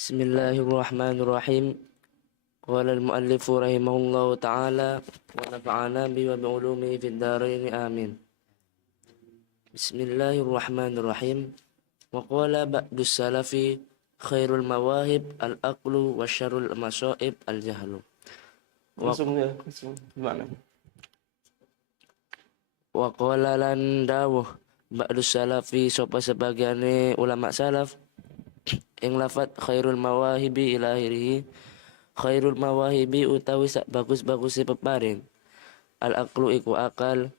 Bismillahirrahmanirrahim. Qala al-muallif rahimahullahu ta'ala wa nafa'ana bi wa bi'ulumihi fid dharain amin. Bismillahirrahmanirrahim. Wa qala ba'du salafi khairul mawahib al-aqlu wa syarrul masaib al-jahlu. Langsung gimana? Wa qala lan dawuh ba'du salafi sapa sebagiane ulama salaf ing lafat khairul mawahibi ila akhirih. Khairul mawahibi utawi sak bagus-baguse peparing al aqlu iku akal,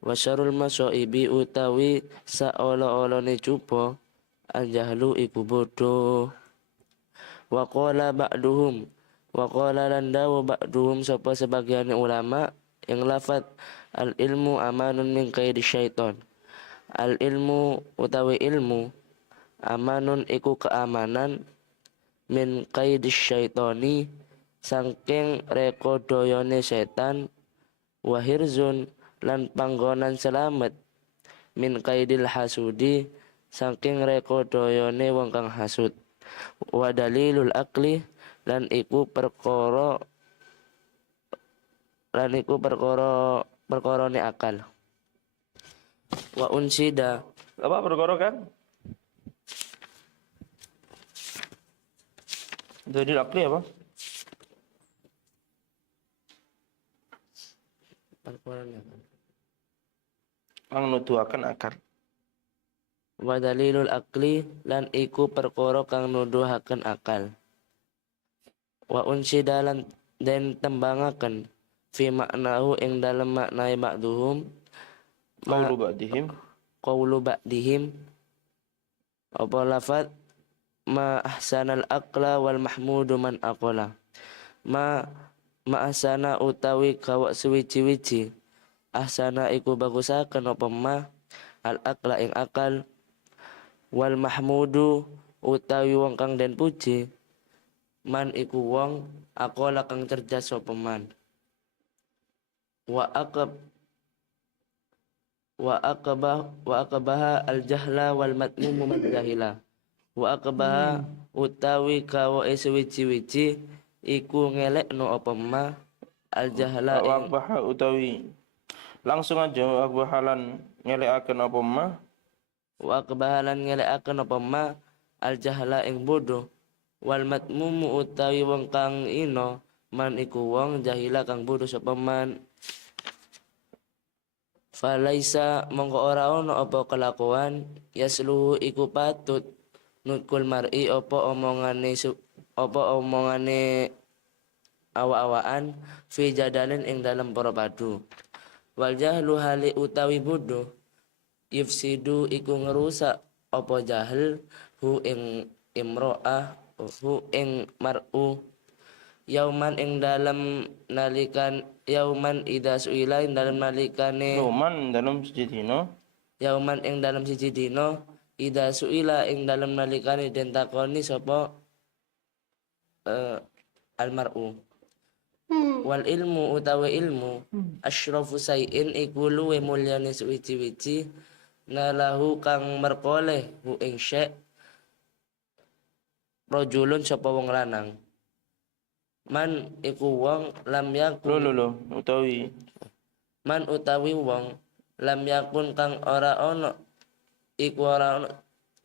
wa syarrul masaibi utawi sak olo-olone cupa al jahlu iku bodoh. Wa qala ba'duhum wa qala lan dawu ba'duhum sapa sebagian ulama ing lafat al ilmu amanun min kaidi syaiton. Al ilmu utawi ilmu amanun iku keamanan min qaidis syaitoni saking rekodayane setan, wa hirzun lan panggonan selamat min qaidil hasudi saking rekodayane wong kang hasud, wa dalilul akli lan iku perkorone akal. Wa unsida Apa perkara kan? Dalil akli apa? perkorone akal. Ang nuduhaken akal. Wa dalilul akli lan iku perkara kang nuduhaken akal. Wa unsida lan den tembangaken fi maknahu ing dalem maknai ba'duhum Qaulu ba'dihim. qaulu ba'dihim apa lafat ma ahsanal aqla wal mahmudu man aqala. Ma ahsana utawi kawak suwici-wici, ahsana iku bagusaken apa ma al aqla ing akal, wal mahmudu utawi wong kang den puji man iku wong aqala kang cerdas apa man. Wa aqabaha al jahla wal matmumu man jahila. Wa aqabaha utawi kawa suwici-wici iku ngelekno apa ma al jahla ing Waqbaha utawi langsung aja waqbahalan ngelekaken apa ma. wa aqabaha lan ngelekaken apa ma al jahla ing bodoh, wal matmumu utawi wong kang ino man iku wong jahila kang bodoh sapa man. Falaisa mongko ora ono apa kelakuan yasluhu iku patut nutkul mar'i apa omongane awa-awaan fi jadalin ing dalam para padu. Wal jahlu hali utawi bodoh yufsidu iku ngerusak apa jahil hu ing imro'ah hu ing mar'u yauman ing dalam nalikan yauman ida suila ing dalam nalikane Numan dalam sejidino. yauman ing dalam siji dina ida suila ing dalam nalikane den takoni sapa almar'u. Wal ilmu utawi ilmu asyrafu sayin iku luwe mulyane suwici-wici nalahu kang merkoleh hu ing syek rajulun sapa wong lanang. Man iku wong lam yakun Utawi man utawi wong lam yakun kang ora ono iku ora ono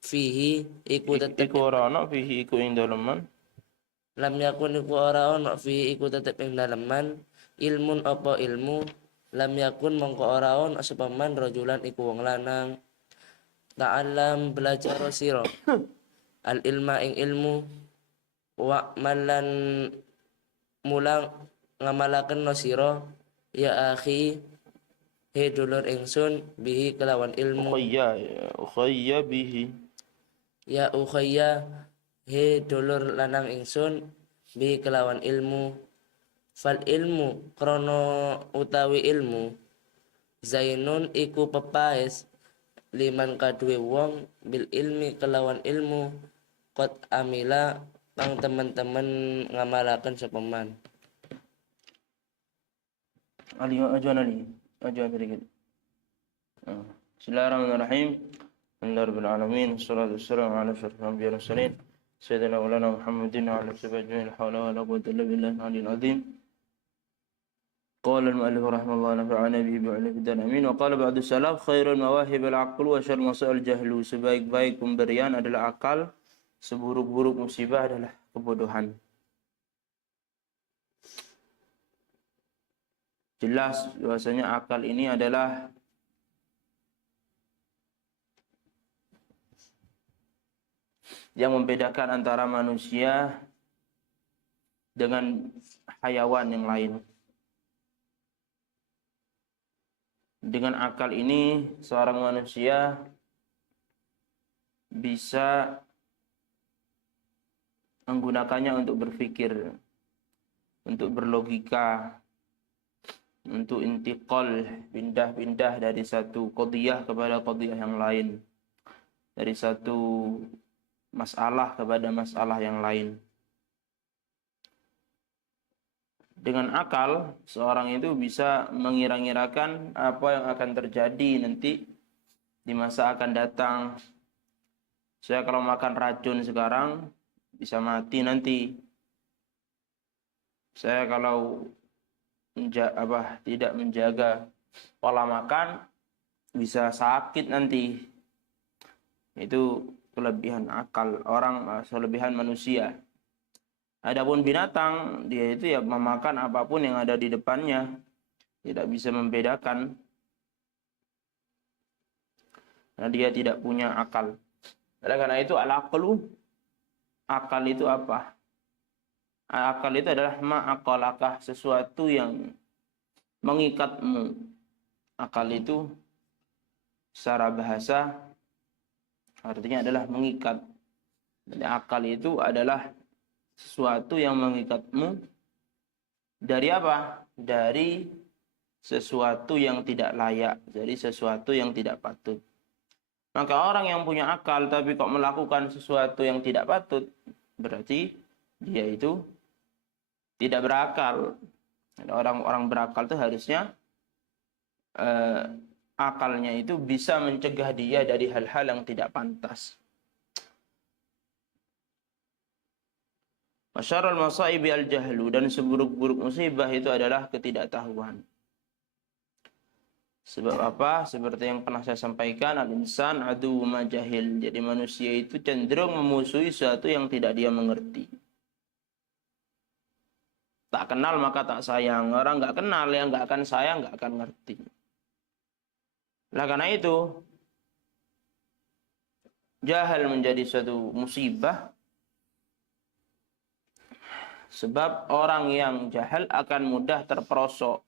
fihi iku tetep iku ora ana fihi iku ing dalem man. lam yakun iku ora ono fihi iku tetep ing daleman ilmun apa ilmu lam yakun mongko ora ono sapa man rajulan iku wong lanang. Ta'allam belajar sira al ilma ing ilmu wa malan mulang ngamalaken no sira ya akhi he dulur ingsun bihi kelawan ilmu Ukhayya bihi. ya ukhayya he dulur lanang ingsun bihi kelawan ilmu. Fal ilmu krono utawi ilmu zainun iku pepaes liman kaduwe wong bil ilmi kelawan ilmu qad amila kang teman-teman ngamalaken sapa man. Ajuan sedikit. Bismillahirrahmanirrahim. Alhamdulillahirabbil alamin. Wassalatu wassalamu ala asyrofil anbiya'i wal mursalin سيدنا مولانا محمد وعلى آله أجمعين. لا حول ولا قوة إلا بالله العلي العظيم. قال المؤلف رحمه الله نفعنا به بعلم الدين amin. وقال بعض السلف خير المواهب العقل وشر المصائب الجهل. Sebaik-baik pemberian adalah akal, seburuk-buruk musibah adalah kebodohan. Jelas bahwasanya akal ini adalah yang membedakan antara manusia dengan hayawan yang lain. Dengan akal ini seorang manusia bisa menggunakannya untuk berpikir, untuk berlogika, untuk intiqal, pindah-pindah dari satu qadhiyah kepada qadhiyah yang lain, dari satu masalah kepada masalah yang lain. Dengan akal, seorang itu bisa mengira-ngirakan apa yang akan terjadi nanti di masa akan datang. Saya kalau makan racun sekarang bisa mati nanti. Saya kalau tidak menjaga pola makan bisa sakit nanti. Itu kelebihan akal orang, kelebihan manusia. Adapun binatang, dia itu ya memakan apapun yang ada di depannya, tidak bisa membedakan. Nah, dia tidak punya akal. Oleh karena itu al-aqlu, akal itu apa? Akal itu adalah ma'aqalakah, sesuatu yang mengikatmu. Akal itu secara bahasa artinya adalah mengikat. Jadi akal itu adalah sesuatu yang mengikatmu dari apa? Dari sesuatu yang tidak layak, dari sesuatu yang tidak patut. Maka orang yang punya akal tapi kok melakukan sesuatu yang tidak patut, berarti dia itu tidak berakal. Orang-orang berakal itu harusnya akalnya itu bisa mencegah dia dari hal-hal yang tidak pantas. Masyarul masaibi al-jahlu, dan seburuk-buruk musibah itu adalah ketidaktahuan. Sebab apa? Seperti yang pernah saya sampaikan, al-insan adu ma jahil. Jadi manusia itu cenderung memusuhi sesuatu yang tidak dia mengerti. Tak kenal maka tak sayang. Orang nggak kenal yang nggak akan sayang, nggak akan ngerti. Nah karena itu, jahal menjadi suatu musibah. Sebab orang yang jahal akan mudah terperosok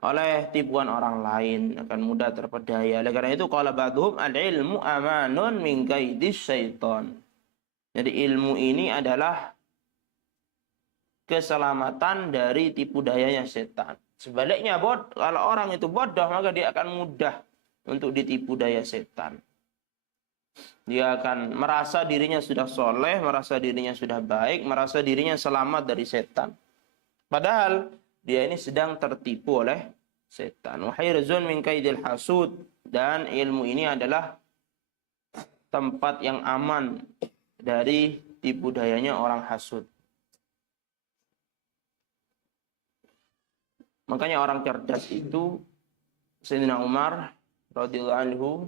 oleh tipuan orang lain, akan mudah terpedaya. Oleh karena itu qala ba'dhum al-ilmu amanun min kaidis syaitan. Jadi ilmu ini adalah keselamatan dari tipu dayanya setan. Sebaliknya kalau orang itu bodoh, maka dia akan mudah untuk ditipu daya setan. Dia akan merasa dirinya sudah soleh, merasa dirinya sudah baik, merasa dirinya selamat dari setan. Padahal dia ini sedang tertipu oleh setan. Wa hirzun min kaidil hasud, dan ilmu ini adalah tempat yang aman dari tipu dayanya orang hasud. Makanya orang cerdas itu, Sayyidina Umar radhiyallahu anhu,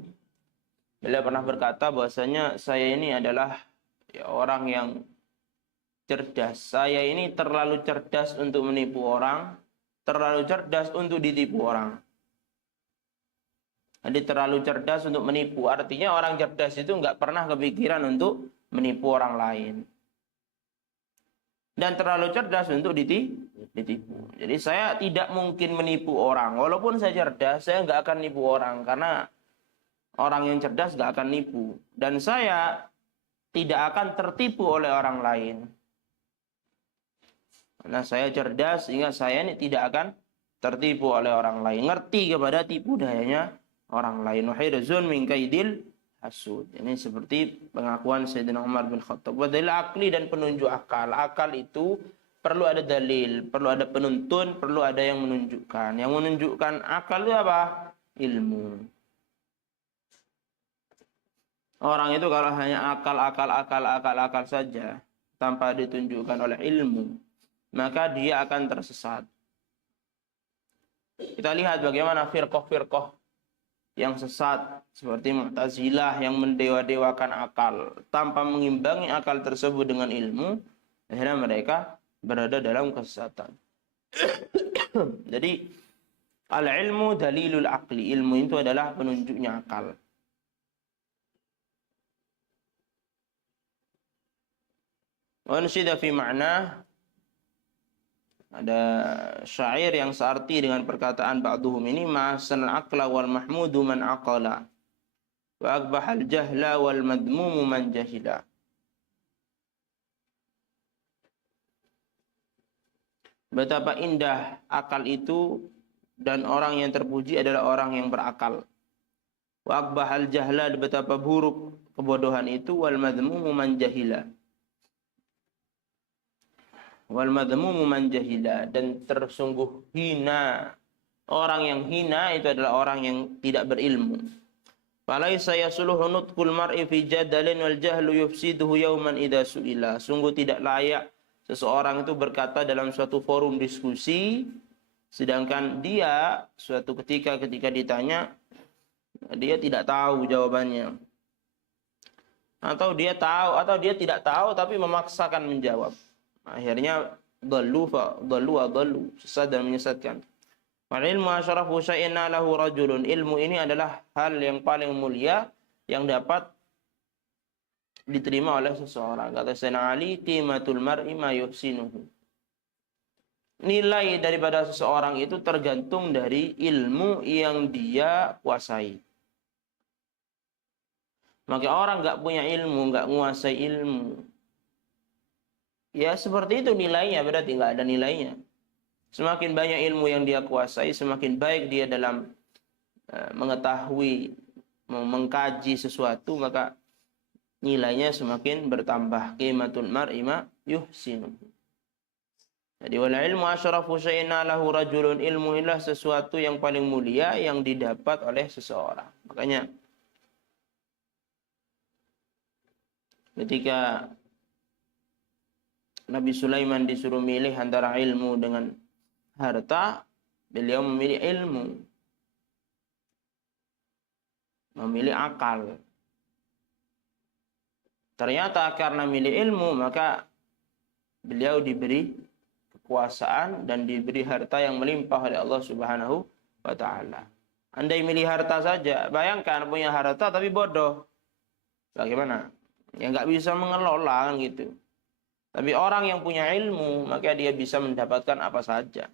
beliau pernah berkata bahwasanya saya ini adalah orang yang cerdas. Saya ini terlalu cerdas untuk menipu orang, terlalu cerdas untuk ditipu orang. Jadi terlalu cerdas untuk menipu. Artinya orang cerdas itu nggak pernah kepikiran untuk menipu orang lain. Dan terlalu cerdas untuk ditipu. Jadi saya tidak mungkin menipu orang. Walaupun saya cerdas, saya nggak akan nipu orang. Karena orang yang cerdas nggak akan nipu. Dan saya tidak akan tertipu oleh orang lain. Karena saya cerdas, sehingga saya ini tidak akan tertipu oleh orang lain. Ngerti kepada tipu dayanya orang lain. Wahirzun min kaidil hasud. Ini seperti pengakuan Sayyidina Umar bin Khattab. Wadalil akli, dan penunjuk akal. Akal itu perlu ada dalil, perlu ada penuntun, perlu ada yang menunjukkan. Yang menunjukkan akal itu apa? Ilmu. Orang itu kalau hanya akal saja tanpa ditunjukkan oleh ilmu, maka dia akan tersesat. Kita lihat bagaimana firqah-firqah yang sesat seperti Mu'tazilah yang mendewa-dewakan akal tanpa mengimbangi akal tersebut dengan ilmu, akhirnya mereka berada dalam kesesatan. Jadi al-ilmu dalilul aqli, ilmu itu adalah penunjuknya akal. Wa nusyida fi ma'na, ada syair yang searti dengan perkataan ba'duhum ini, ma'asan al-aqla wal mahmudu man aqala wa akbahal jahla wal madmumu man jahila. Betapa indah akal itu dan orang yang terpuji adalah orang yang berakal. Wa akbahal jahla, betapa buruk kebodohan itu, wal madmumu man jahila. Wal madmumu man jahila, dan tersungguh hina. Orang yang hina itu adalah orang yang tidak berilmu. Falaisa yasluhu nutqul mar'i fi jadalin wal jahlu yufsiduhu yawman idza su'ila. Sungguh tidak layak seseorang itu berkata dalam suatu forum diskusi, sedangkan dia suatu ketika ditanya, dia tidak tahu jawabannya. Atau dia tahu atau dia tidak tahu tapi memaksakan menjawab. Akhirnya dallu sesat dan menyesatkan. Wal ilmu asyrafu syai'in lahu rajulun. Ilmu ini adalah hal yang paling mulia yang dapat diterima oleh seseorang. Kata Sayyidina Ali, qimatul mar'i ma yuhsinuhu. Nilai daripada seseorang itu tergantung dari ilmu yang dia kuasai. Maka orang nggak punya ilmu, nggak menguasai ilmu, ya seperti itu nilainya, berarti nggak ada nilainya. Semakin banyak ilmu yang dia kuasai, semakin baik dia dalam mengetahui, mengkaji sesuatu, maka nilainya semakin bertambah. Qimatul mar'i ma yuhsinuhu. Jadi wal ilmu asyrafu syai'in lahu rajulun. Ilmu adalah sesuatu yang paling mulia yang didapat oleh seseorang. Makanya ketika Nabi Sulaiman disuruh milih antara ilmu dengan harta, beliau memilih ilmu, memilih akal. Ternyata karena milih ilmu, maka beliau diberi kekuasaan dan diberi harta yang melimpah oleh Allah Subhanahu wa taala. Andai milih harta saja, bayangkan punya harta tapi bodoh. Bagaimana? Ya nggak bisa mengelola kan gitu. Tapi orang yang punya ilmu, maka dia bisa mendapatkan apa saja.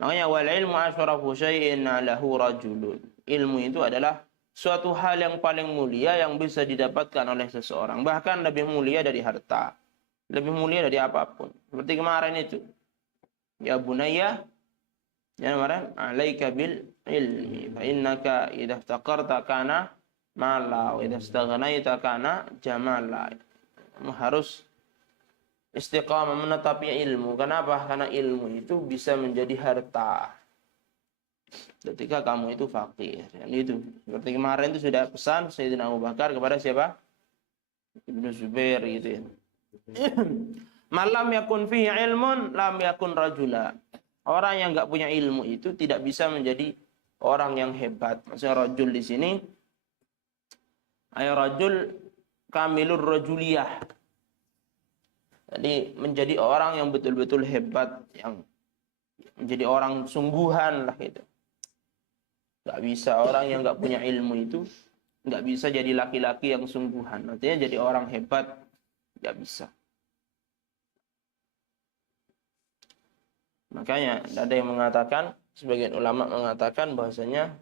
Makanya wal ilmu asyrafu syai'in lahu rajulun. Ilmu itu adalah suatu hal yang paling mulia yang bisa didapatkan oleh seseorang. Bahkan lebih mulia dari harta. Lebih mulia dari apapun. Seperti kemarin itu. Ya bunayya, ya kemarin, alaika bil ilmi. Fa innaka idza iftaqarta kana mala, wa idza istaghnaita kana jamala. Harus istiqamah menetapi ilmu. Kenapa? Karena ilmu itu bisa menjadi harta ketika kamu itu fakir. Itu seperti kemarin itu sudah pesan Sayyidina Abu Bakar kepada siapa? Ibnu Zubair gitu ya. Malam yakun fihi ilmun lam yakun rajula. Orang yang enggak punya ilmu itu tidak bisa menjadi orang yang hebat. Maksudnya rajul di sini ay rajul kamilur rajuliyah. Jadi menjadi orang yang betul-betul hebat, yang menjadi orang sungguhan lah gitu. Nggak bisa orang yang nggak punya ilmu itu nggak bisa jadi laki-laki yang sungguhan. Artinya jadi orang hebat nggak bisa. Makanya ada yang mengatakan, sebagian ulama mengatakan bahwasanya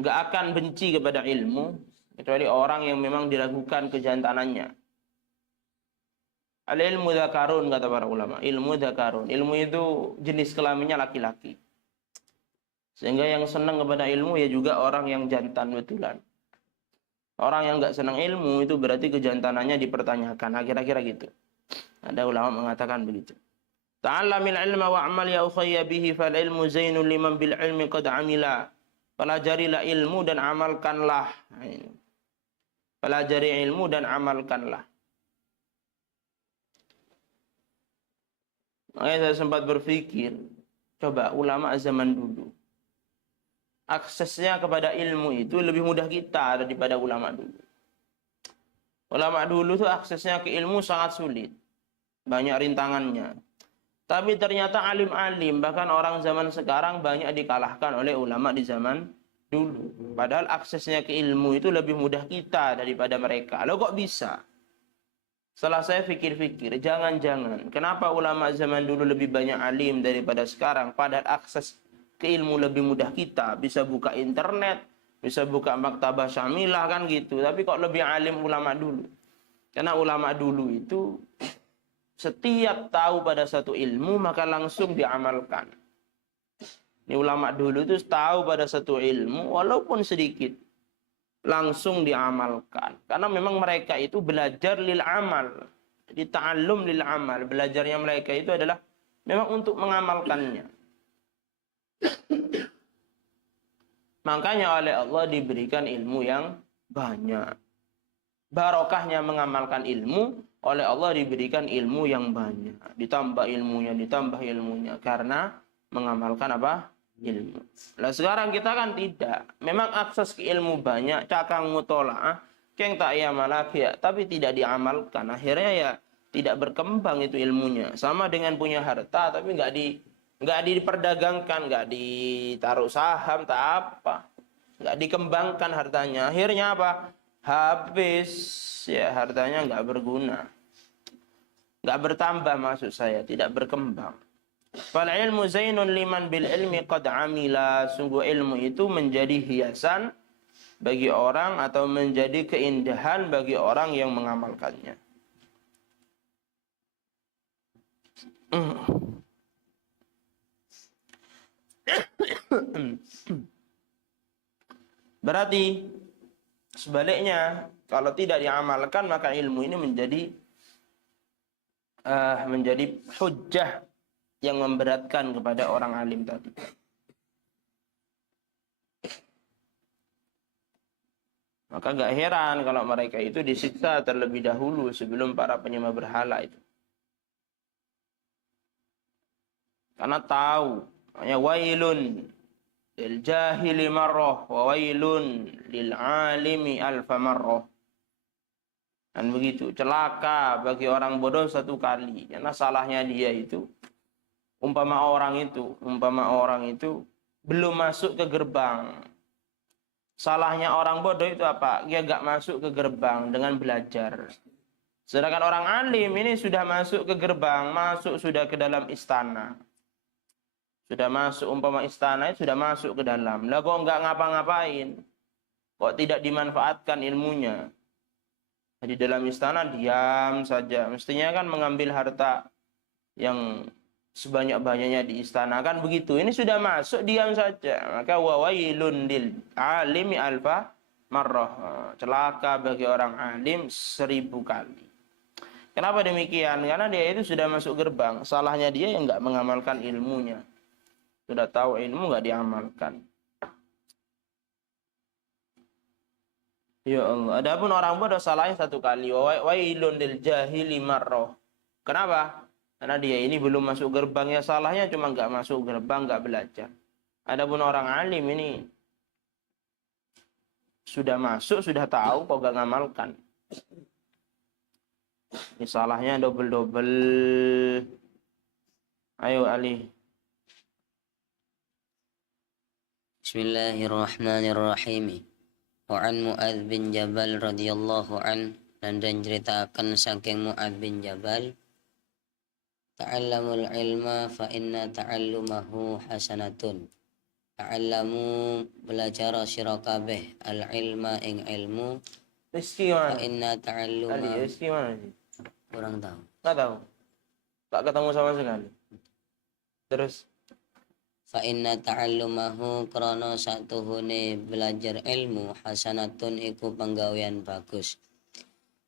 nggak akan benci kepada ilmu kecuali orang yang memang diragukan kejantanannya. Al-ilmu dzakarun, kata para ulama. Ilmu dzakarun. Ilmu itu jenis kelaminnya laki-laki. Sehingga yang senang kepada ilmu ya juga orang yang jantan betulan. Orang yang enggak senang ilmu itu berarti kejantanannya dipertanyakan. Kira-kira gitu. Ada ulama mengatakan begitu. Ta'allamil ilma wa'amal ya ukhayya bihi fal ilmu zainul liman bil ilmi qad amila. Pelajarilah ilmu dan amalkanlah. Nah, ini. Pelajari ilmu dan amalkanlah. Makanya saya sempat berpikir, coba ulama zaman dulu, aksesnya kepada ilmu itu lebih mudah kita daripada ulama dulu. Ulama dulu tuh aksesnya ke ilmu sangat sulit, banyak rintangannya. Tapi ternyata alim-alim, bahkan orang zaman sekarang banyak dikalahkan oleh ulama di zaman dulu. Padahal aksesnya ke ilmu itu lebih mudah kita daripada mereka. Loh kok bisa? Setelah saya pikir-pikir, jangan-jangan kenapa ulama zaman dulu lebih banyak alim daripada sekarang? Padahal akses ke ilmu lebih mudah kita. Bisa buka internet, bisa buka maktabah syamilah kan gitu. Tapi kok lebih alim ulama dulu? Karena ulama dulu itu setiap tahu pada satu ilmu maka langsung diamalkan. Ini ulama dulu itu tahu pada satu ilmu walaupun sedikit langsung diamalkan. Karena memang mereka itu belajar lil amal. Jadi ta'allum lil amal. Belajarnya mereka itu adalah memang untuk mengamalkannya. Makanya oleh Allah diberikan ilmu yang banyak. Barokahnya mengamalkan ilmu, oleh Allah diberikan ilmu yang banyak. Ditambah ilmunya. Karena mengamalkan apa? Ilmu. Nah sekarang kita kan tidak. Memang akses ke ilmu banyak, cakang mutola'ah, keng tak ya malaki, tapi tidak diamalkan. Akhirnya ya tidak berkembang itu ilmunya. Sama dengan punya harta, tapi nggak diperdagangkan, nggak ditaruh saham, tak apa. Nggak dikembangkan hartanya. Akhirnya apa? Habis ya hartanya nggak berguna, nggak bertambah maksud saya, tidak berkembang. Fal ilmu zainun liman bil ilmi qad amila. Sungguh ilmu itu menjadi hiasan bagi orang atau menjadi keindahan bagi orang yang mengamalkannya. Berarti sebaliknya, kalau tidak diamalkan maka ilmu ini menjadi hujjah yang memberatkan kepada orang alim tadi. Maka gak heran kalau mereka itu disiksa terlebih dahulu sebelum para penyembah berhala itu. Karena tahu, hanya wailun lil jahili marrah wa wailun lil alimi alfa marrah. Dan begitu, celaka bagi orang bodoh satu kali. Karena salahnya dia itu, umpama orang itu belum masuk ke gerbang. Salahnya orang bodoh itu apa? Dia gak masuk ke gerbang dengan belajar. Sedangkan orang alim ini sudah masuk ke gerbang, masuk sudah ke dalam istana. Sudah masuk, umpama istana itu sudah masuk ke dalam. Lah kok nggak ngapa-ngapain? Kok tidak dimanfaatkan ilmunya? Di dalam istana diam saja. Mestinya kan mengambil harta yang sebanyak-banyaknya di istana kan begitu. Ini sudah masuk diam saja. Maka wawailun lil alimi alfa marrah. Celaka bagi orang alim 1000 kali. Kenapa demikian? Karena dia itu sudah masuk gerbang. Salahnya dia yang nggak mengamalkan ilmunya. Sudah tahu ilmu nggak diamalkan. Ya Allah. Adapun orang bodoh salahnya satu kali. Wailun lil jahili marrah. Kenapa? Karena dia ini belum masuk gerbangnya, salahnya cuma nggak masuk gerbang, nggak belajar. Adapun orang alim ini sudah masuk, sudah tahu, kok nggak ngamalkan. Ini salahnya double-double. Ayo Ali. Bismillahirrahmanirrahim. Wa an Mu'adz bin Jabal radhiyallahu an, dan ceritakan saking Mu'adz bin Jabal, ta'allamul ilma fa inna ta'allumahu hasanatun. Ta'allamu, belajar sira kabeh al ilma ing ilmu, Rizki fa mana? inna Ali, ta'allumahu, Rizki mana sih? kurang tahu. Nggak tahu. Tak ketemu sama sekali. Terus Fa inna ta'allumahu, krana satuhune belajar ilmu, hasanatun iku panggawean bagus.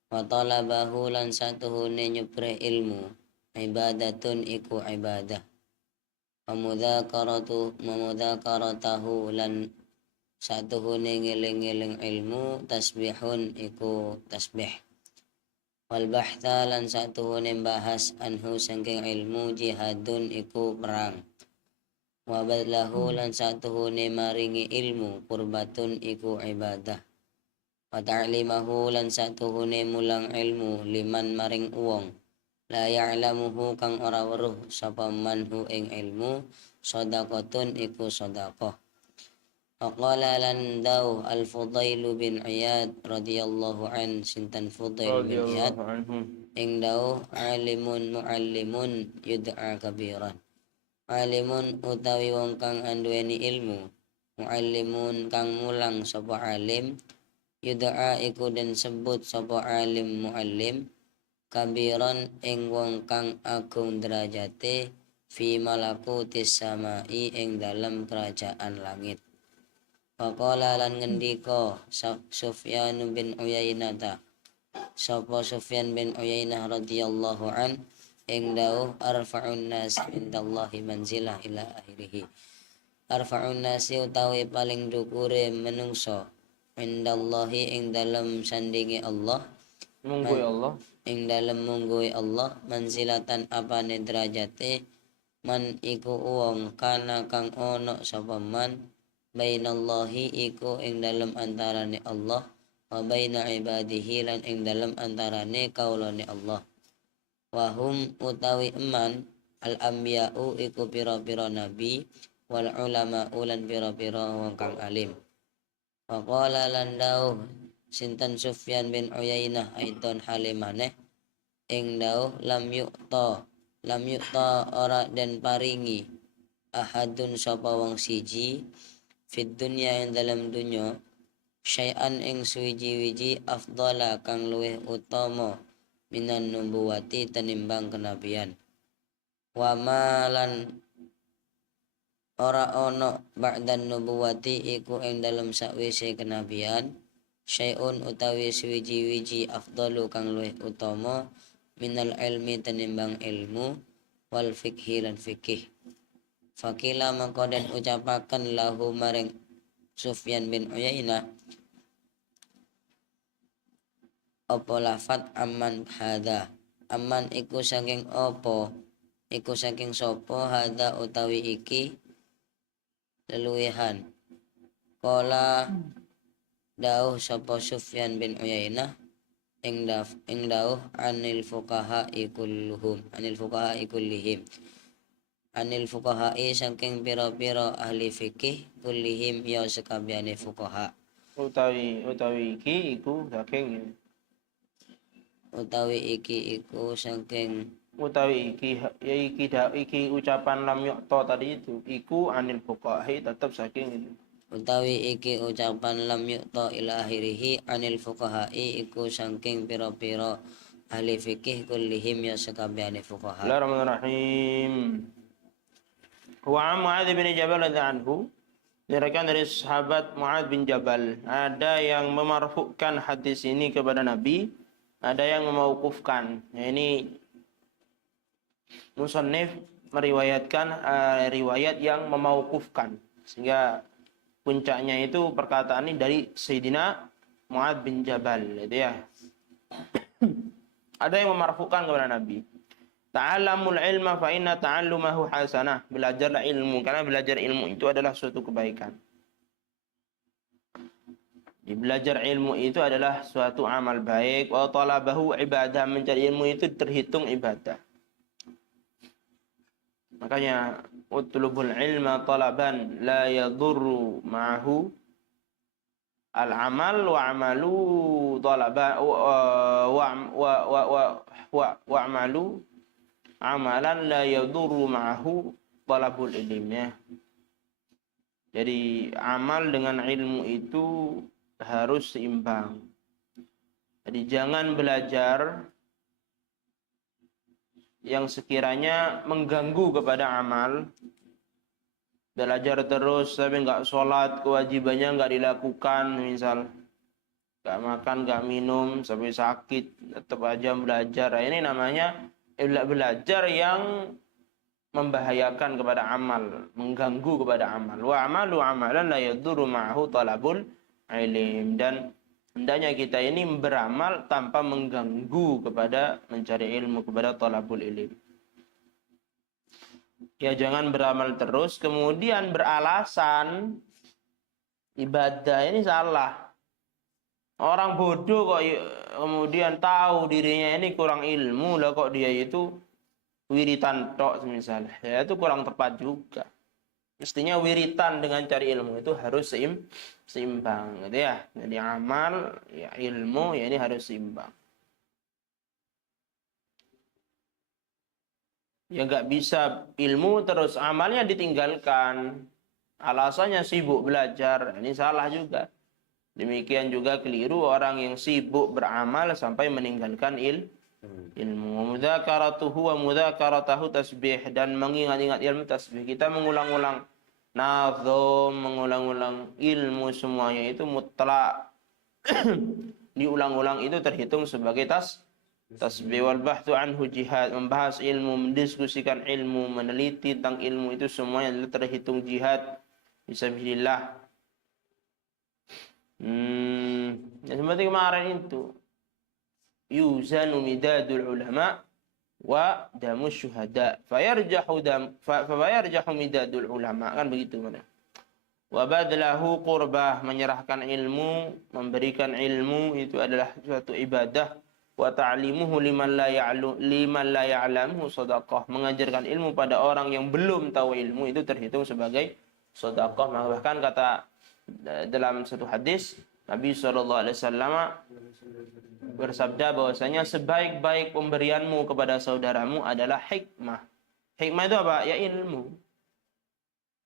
Wa talabahu, lan satuhune nyuprih ilmu, ibadatun iku ibadah. Memudzakaratahu, lan satuhune ngeling-eling ilmu, tasbihun iku tasbih. Wal bahtha lan satuhune bahas anhu saking ilmu, jihadun iku perang. Wa badlahu lan satuhune maringi ilmu, qurbatun iku ibadah. Wa ta'limahu lan satuhune mulang ilmu, liman maring uwong la ya'lamuhu kang ora weruh sapa manhu ing ilmu, shadaqatun iku sedekah. Faqala lan daw al-Fudail bin Iyad radhiyallahu an, sinten Fudail bin Iyad Radhiyallahu anhu. ing daw alimun muallimun yud'a kabiran. Alimun utawi wong kang anduweni ilmu, muallimun kang mulang sapa alim, yud'a iku den sebut sapa alim muallim, kabiran ing wong kang agung derajate, fi malakutis samai ing dalam kerajaan langit. Faqala lan ngendika Sufyan bin Uyainah, sapa Sufyan bin Uyainah radhiyallahu an, ing dawuh arfa'un nas indallahi manzilah ila akhirih. Arfa'un nasi utawi paling dukure menungso, indallahi ing dalam sandingi Allah, Munggu ya Allah. ing dalam mungguhi Allah, manzilatan apane derajate, man iku wong kana kang ono sapa man, bainallahi iku ing dalam antarane Allah, wa baina ibadihi lan ing dalam antarane kaulane Allah. Wahum utawi eman al anbiya'u iku pira-pira nabi, wal ulama ulan pira-pira wong kang alim. Wa qala lan dawuh sinten Sufyan bin Uyainah aidon halimane ing dawuh lam yukta ora den paringi ahadun sapa wong siji fid dunya ing dalam dunya syai'an ing suwiji-wiji afdala kang luwih utama minan nubuwati tenimbang kenabian. Wa malan ora ono ba'dan nubuwati iku ing dalam sakwise kenabian, syai'un utawi suwiji-wiji afdalu kang luwih utama minal ilmi tenimbang ilmu, wal fikhi lan fikih. Fakila maka den ucapaken lahu maring Sufyan bin Uyainah apa lafat aman hada, aman iku saking apa, iku saking sapa, hada utawi iki leluwihan. Kala dawuh sapa Sufyan bin Uyainah ing dawuh anil fuqaha kulluhum, anil fuqaha kullihim, anil fuqaha saking pira-pira ahli fikih, kullihim ya sekabehane fuqaha. Utawi iki iku saking Utawi iki iku saking iki ucapan lam yu'ta tadi itu iku anil fuqahi tetap saking itu. Utawi iki ucapan lam yu'ta ila akhirih anil fuqaha'i iku saking pira-pira ahli fikih kullihim ya sekabehane fuqaha. Bismillahirrahmanirrahim. Wa Mu'adz bin Jabal radhiyallahu anhu, diriwayatkan dari sahabat Mu'adz bin Jabal, ada yang memarfu'kan hadis ini kepada Nabi, ada yang memauqufkan. Ini musannif meriwayatkan riwayat yang memauqufkan, sehingga puncaknya itu perkataan ini dari Sayyidina Mu'adz bin Jabal, itu ya. Ada yang memarfukan kepada Nabi. Ta'allamul ilma fa inna ta'allumahu hasanah. Belajarlah ilmu, karena belajar ilmu itu adalah suatu kebaikan. Belajar ilmu itu adalah suatu amal baik. Wa talabahu ibadah, mencari ilmu itu terhitung ibadah. Makanya utlubul ilma talaban la yadurru ma'ahu al-amal wa amalu talaban wa amalu amalan la yadurru ma'ahu talabul ilmi. Jadi amal dengan ilmu itu harus seimbang. Jadi jangan belajar yang sekiranya mengganggu kepada amal. Belajar terus tapi nggak sholat, kewajibannya nggak dilakukan, misal nggak makan, nggak minum sampai sakit, tetap aja belajar. Ini namanya belajar yang membahayakan kepada amal, mengganggu kepada amal. Wa amalu amalan la yadurru ma'ahu talabul ilm. Dan hendaknya kita ini beramal tanpa mengganggu kepada mencari ilmu, kepada talabul ilm. Ya jangan beramal terus kemudian beralasan ibadah ini salah. Orang bodoh kok kemudian tahu dirinya ini kurang ilmu, lah kok dia itu wiritan tok misalnya. Ya itu kurang tepat juga. Mestinya wiritan dengan cari ilmu itu harus seimbang gitu ya. Jadi amal ya ilmu ya ini harus seimbang. Ya nggak bisa ilmu terus amalnya ditinggalkan. Alasannya sibuk belajar. Ini salah juga. Demikian juga keliru orang yang sibuk beramal sampai meninggalkan ilmu. Mudzakaratuhu wa mudzakaratahu tasbih, dan mengingat-ingat ilmu tasbih. Kita mengulang-ulang nazom, mengulang-ulang ilmu semuanya itu mutlak. Diulang-ulang itu terhitung sebagai tasbih. Wal bahthu anhu jihad, membahas ilmu, mendiskusikan ilmu, meneliti tentang ilmu itu semuanya terhitung jihad fisabilillah. Seperti kemarin itu yuzanu midadul ulama wa damus syuhada fayarjahu midadul ulama, kan begitu mana. Wa badlahu qurbah, menyerahkan ilmu, memberikan ilmu itu adalah suatu ibadah. Wa ta'limuhu liman la ya'lamu sedekah, mengajarkan ilmu pada orang yang belum tahu ilmu itu terhitung sebagai sedekah. Bahkan kata dalam satu hadis Nabi SAW bersabda bahwasanya sebaik-baik pemberianmu kepada saudaramu adalah hikmah. Hikmah itu apa? Ya ilmu.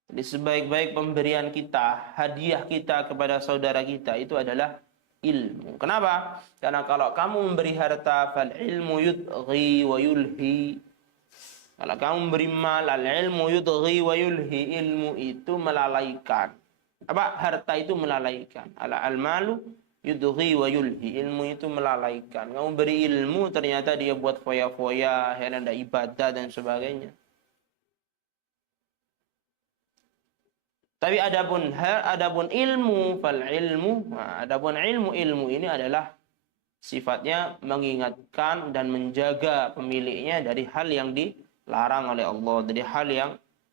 Jadi sebaik-baik pemberian kita, hadiah kita kepada saudara kita itu adalah ilmu. Kenapa? Karena kalau kamu memberi harta, fal ilmu yudghi wa yulhi. Kalau kamu memberi mal, al ilmu yudghi wa yulhi, ilmu itu melalaikan. Apa? Harta itu melalaikan. Al-malu yudghi wa yulhi, ilmu itu melalaikan. Kamu beri ilmu ternyata dia buat foya-foya, ada ibadah dan sebagainya. Tapi adapun ilmu, fal ilmu, adapun ilmu ini adalah sifatnya mengingatkan dan menjaga pemiliknya dari hal yang dilarang oleh Allah, dari hal yang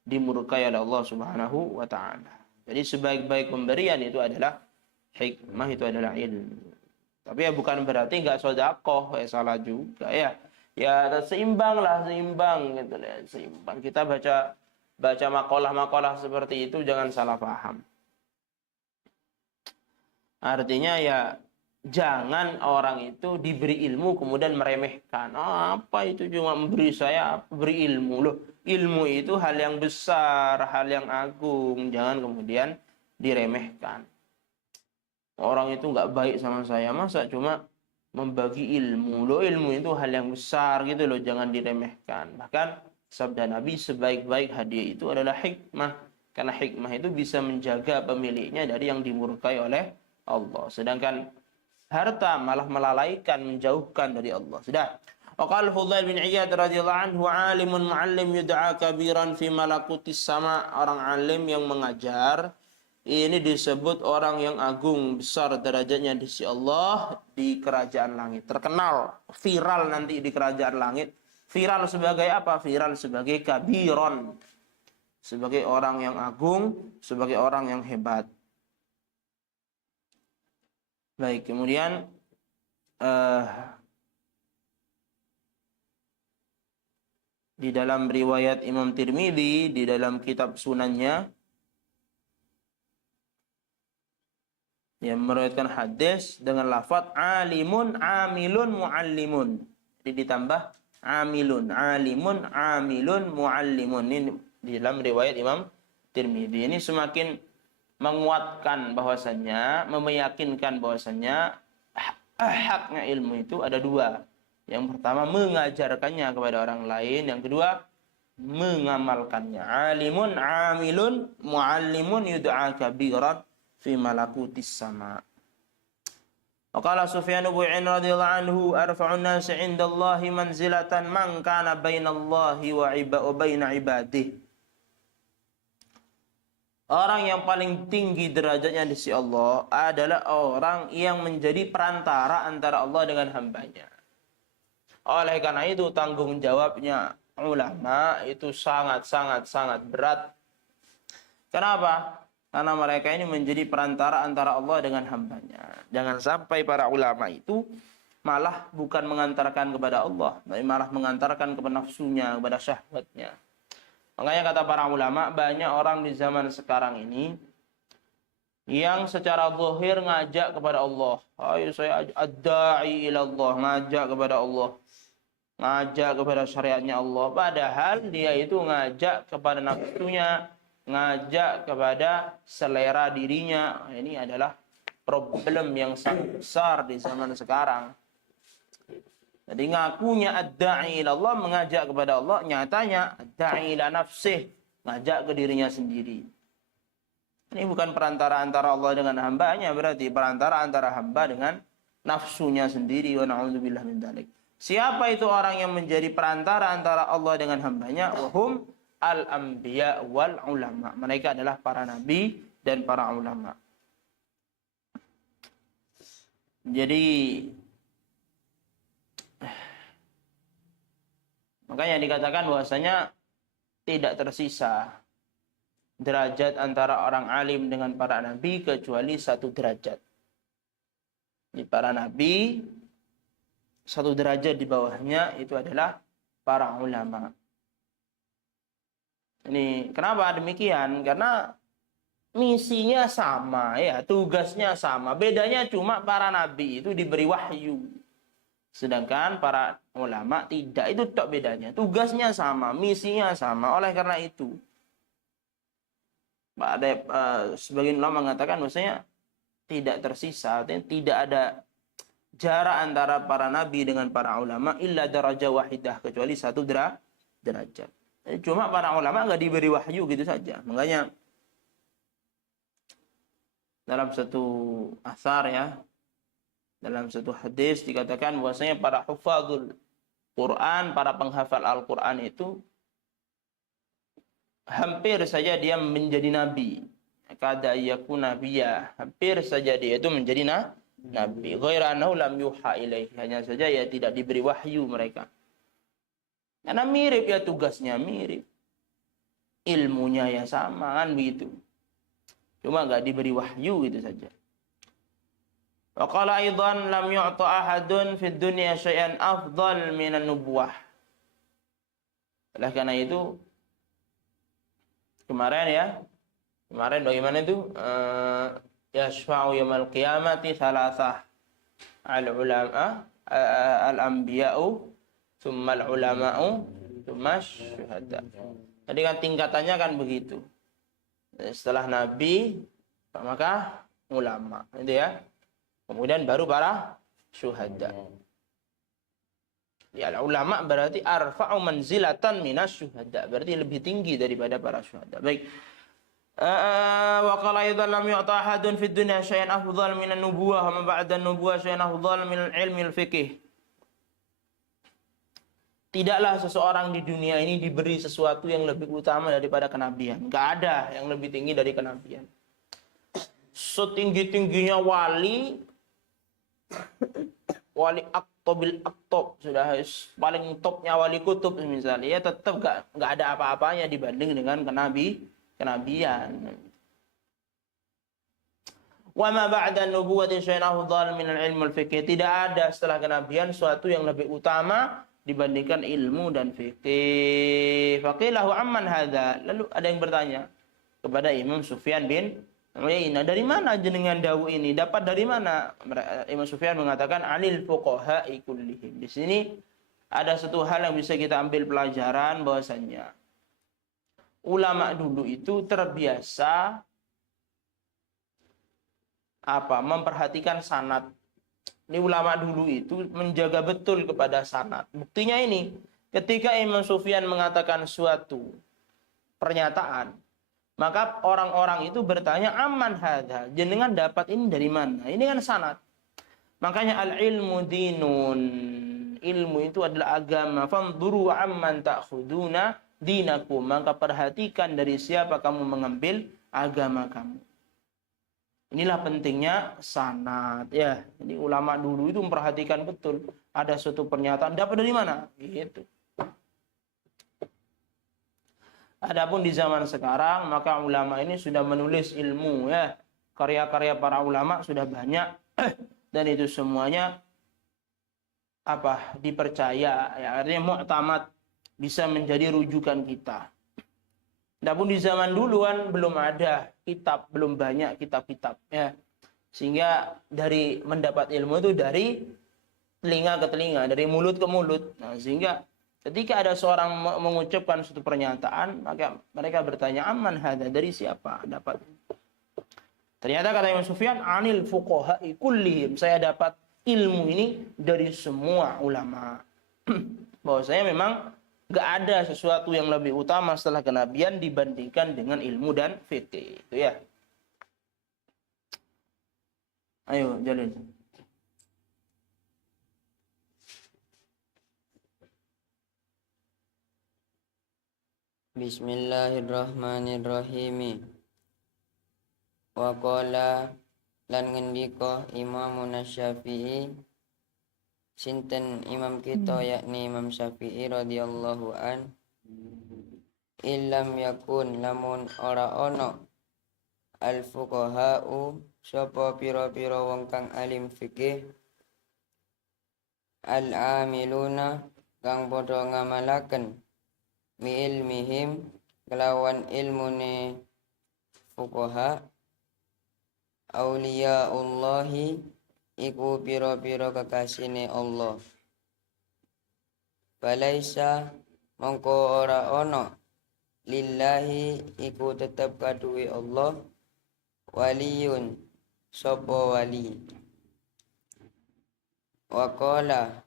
dimurkai oleh Allah Subhanahu wa taala. Jadi sebaik-baik pemberian itu adalah hikmah, itu adalah ilmu. Tapi ya bukan berarti enggak sedekah, salah juga ya. Ya seimbang gitu ya, seimbang. Kita baca makalah-makalah seperti itu jangan salah paham. Artinya ya jangan orang itu diberi ilmu kemudian meremehkan. Apa itu cuma beri ilmu loh. Ilmu itu hal yang besar, hal yang agung. Jangan kemudian diremehkan. Orang itu nggak baik sama saya, masa cuma membagi ilmu. Loh, ilmu itu hal yang besar gitu loh, jangan diremehkan. Bahkan sabda Nabi, sebaik-baik hadiah itu adalah hikmah. Karena hikmah itu bisa menjaga pemiliknya dari yang dimurkai oleh Allah. Sedangkan harta malah melalaikan, menjauhkan dari Allah. Sudah. Waqala Fudail bin Iyad radhiyallahu anhu, alimun muallim yud'a kabiran fi malakutis sama. Orang alim yang mengajar ini disebut orang yang agung, besar derajatnya di sisi Allah di kerajaan langit. Terkenal, viral nanti di kerajaan langit. Viral sebagai apa? Viral sebagai kabiron. Sebagai orang yang agung, sebagai orang yang hebat. Baik, kemudian di dalam riwayat Imam Tirmidzi, di dalam kitab sunannya, yang meriwayatkan hadis dengan lafaz alimun amilun muallimun. Jadi ditambah amilun, alimun amilun muallimun. Ini di dalam riwayat Imam Tirmidzi. Ini semakin menguatkan bahwasannya, meyakinkan bahwasannya haknya ilmu itu ada dua. Yang pertama mengajarkannya kepada orang lain, yang kedua mengamalkannya. Alimun amilun muallimun yud'a kabiran fi malakutis sama. Qala Sufyan bin U'ain radhiyallahu anhu arfa'un nasi 'indallahi manzilatan man kana bainallahi wa baina ibadihi. Orang yang paling tinggi derajatnya di sisi Allah adalah orang yang menjadi perantara antara Allah dengan hambanya. Oleh karena itu tanggung jawabnya ulama itu sangat berat. Kenapa? Karena mereka ini menjadi perantara antara Allah dengan hambanya. Jangan sampai para ulama itu malah bukan mengantarkan kepada Allah, tapi malah mengantarkan kepada nafsunya, kepada syahwatnya. Makanya kata para ulama, banyak orang di zaman sekarang ini yang secara zahir ngajak kepada Allah. Ayo saya ad-da'i ila Allah, ngajak kepada Allah. Ngajak kepada syariatnya Allah. Padahal dia itu ngajak kepada nafsunya, ngajak kepada selera dirinya. Ini adalah problem yang sangat besar di zaman sekarang. Jadi ngakunya ad-da'i ila Allah, mengajak kepada Allah, nyatanya ad-da'i ila nafsih, ngajak ke dirinya sendiri. Ini bukan perantara antara Allah dengan hambanya, berarti perantara antara hamba dengan nafsunya sendiri. Wa na'udzubillah min dzalik. Siapa itu orang yang menjadi perantara antara Allah dengan hambanya? Wahum al-anbiya wal ulama. Mereka adalah para nabi dan para ulama. Jadi makanya dikatakan bahwasanya tidak tersisa derajat antara orang alim dengan para nabi kecuali satu derajat. Di para nabi, satu derajat di bawahnya itu adalah para ulama. Ini kenapa demikian? Karena misinya sama, ya, tugasnya sama. Bedanya cuma para nabi itu diberi wahyu. Sedangkan para ulama tidak, itu tok bedanya. Tugasnya sama, misinya sama. Oleh karena itu, sebagian ulama mengatakan bahwasanya tidak tersisa, artinya tidak ada jarak antara para nabi dengan para ulama illa darajah wahidah, kecuali satu derajat. Cuma para ulama nggak diberi wahyu gitu saja. Makanya dalam satu asar, ya, dalam satu hadis dikatakan bahwasanya para hufadzul Quran, para penghafal Al-Quran itu hampir saja dia menjadi nabi. Kada yakuna nabiyya, hampir saja dia itu menjadi nabi. Ghaira annahu lam yuha ilaihi, hanya saja ya tidak diberi wahyu mereka. Karena mirip, ya, tugasnya mirip. Ilmunya ya sama, kan begitu. Cuma enggak diberi wahyu gitu saja. Wa qala aidan lam yu'ta ahadun fid dunya syai'an afdal minan nubuwah. Oleh karena itu kemarin bagaimana itu? Yashfa'u yaumil qiyamati thalathah. Al-ulama, al-anbiya'u, thumma al-ulama'u, thumma syuhada. Jadi kan tingkatannya kan begitu. Setelah nabi, maka ulama, itu ya. Kemudian baru para syuhada. Ya, ulama berarti arfa'u manzilatan minas syuhada, berarti lebih tinggi daripada para syuhada. Baik. Wa qala aidan lam yu'ta ahadun fid dunya syai'an afdhal minan nubuwah wa ma ba'da an-nubuwah syai'an afdhal minal ilmi al-fiqh. Tidaklah seseorang di dunia ini diberi sesuatu yang lebih utama daripada kenabian. Enggak ada yang lebih tinggi dari kenabian. Setinggi-tingginya wali aktobil aktob, sudah paling topnya wali kutub misalnya, ya tetap nggak ada apa-apanya dibanding dengan kenabian. Wa ma ba'da an-nubuwwati syai'un afdal min al-ilm al-fiqh. Tidak ada setelah kenabian suatu yang lebih utama dibandingkan ilmu dan fikih. Faqilahu amman hadza. Lalu ada yang bertanya kepada Imam Sufyan bin Uyainah, dari mana jenengan dawu ini? Dapat dari mana? Imam Sufyan mengatakan anil fuqaha'i kullihim. Di sini ada satu hal yang bisa kita ambil pelajaran, bahwasannya ulama dulu itu terbiasa memperhatikan sanad. Ini ulama dulu itu menjaga betul kepada sanad. Buktinya ini, ketika Imam Sufyan mengatakan suatu pernyataan, maka orang-orang itu bertanya, aman hadza, jenengan dapat ini dari mana? Ini kan sanad. Makanya al-ilmu dinun. Ilmu itu adalah agama. Fanzuru amman ta'khuduna dinakum. Maka perhatikan dari siapa kamu mengambil agama kamu. Inilah pentingnya sanad ya. Jadi ulama dulu itu memperhatikan betul. Ada suatu pernyataan dapat dari mana? Gitu. Adapun di zaman sekarang maka ulama ini sudah menulis ilmu ya. Karya-karya para ulama sudah banyak dan itu semuanya dipercaya ya, artinya mu'tamad, bisa menjadi rujukan kita. Adapun di zaman dulu kan belum ada kitab, belum banyak kitab-kitab ya. Sehingga dari mendapat ilmu itu dari telinga ke telinga, dari mulut ke mulut. Nah, sehingga ketika ada seorang mengucapkan suatu pernyataan, maka mereka bertanya, "Amman hadza?" Dari siapa dapat? Ternyata kata Imam Sufyan, "Anil fuqaha'i kullihim." Saya dapat ilmu ini dari semua ulama. Bahwasanya memang gak ada sesuatu yang lebih utama setelah kenabian dibandingkan dengan ilmu dan fikih. Itu ya. Ayo, Jalil. Bismillahirrahmanirrahim. Wa qala lan ngendika Imam Syafi'i, sinten imam kita yakni Imam Syafi'i radhiyallahu an, illam yakun lamun ora ono al fuqaha'u sapa pira-pira wong kang alim fikih, al amiluna kang padha ngamalaken mi ilmihim kelawan ilmune fuqaha, auliyaullahi iku pira-pira kekasine Allah. Balaisa mongko ora ono lillahi iku tetep kaduwe Allah waliyun sapa wali. Wa qala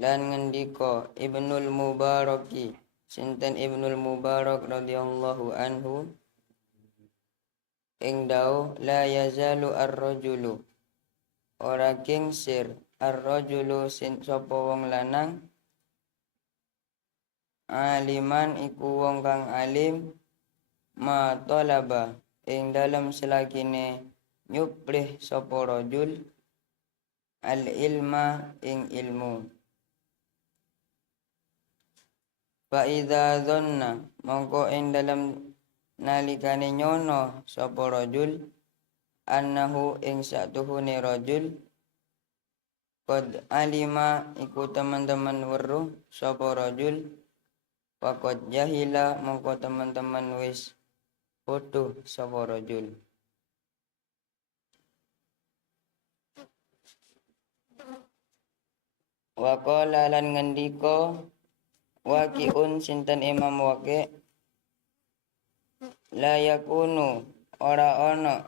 lan ngendika Ibnul Mubaraki, sinten Ibnul Mubarak radhiyallahu anhu, ing dawuh la yazalu ar-rajulu, ora kingsir ar-rajulu sapa wong lanang, aliman iku wong kang alim, ma talaba ing dalam selagine nyuplih sapa rajul, al ilma ing ilmu. Fa idza dhanna mongko ing dalam nalikane nyono sapa rajul, annahu ing satuhune rajul, qad alima iku teman-teman weruh sapa rajul, faqad jahila mongko teman-teman wis bodoh sapa rajul. Wa qala lan ngendika Waqi'un sinten Imam Waqi', la yakunu ora ana